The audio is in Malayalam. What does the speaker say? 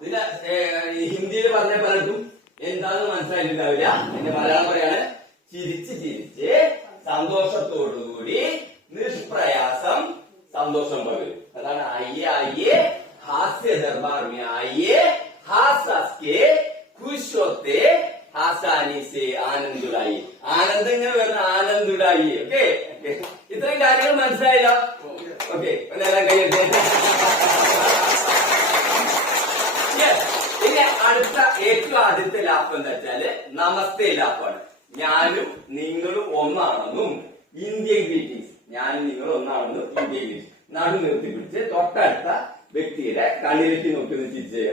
ഇതിന് ഹിന്ദിയിൽ പറഞ്ഞ പലർക്കും എന്താണെന്ന് മനസ്സിലായിട്ടുണ്ടാവില്ല. എന്റെ മലയാളം പറയാണ്, ചിരിച്ച് ചിരിച്ച് സന്തോഷത്തോടുകൂടി നിഷ്പ്രയാസം സന്തോഷം പകരും. അതാണ് ആയിയെ ആയിയെ ഹാസ്യ Darbar may ആയിയെ has has K ഖുശ് ഹോത്തെ ഹാസാനി സെ ആനന്ദുടായി. ആനന്ദം ഇങ്ങനെ വരുന്ന ആനന്ദുടായി. ഓക്കെ, ഇത്രയും കാര്യങ്ങൾ മനസ്സിലായില്ല? ഓക്കെ, ഒന്നെല്ലാം കഴിയട്ടെ. ഇനി അടുത്ത ഏറ്റവും ആദ്യത്തെ ലാപ്പ് എന്താ വെച്ചാല് നമസ്തേ ലാപ്പാണ്. ഞാനും നിങ്ങളും ഒന്നാണെന്നും ഇന്ത്യൻ ഗ്രീറ്റിംഗ്സ്, ഞാനും നിങ്ങളും ഒന്നാണെന്നും ഇന്ത്യൻ ഗ്രീറ്റിംഗ്സ് നടു നിർത്തി പിടിച്ച് തൊട്ടടുത്ത വ്യക്തിയുടെ കണ്ണിലേക്ക് നോക്കി ചിരിച്ച്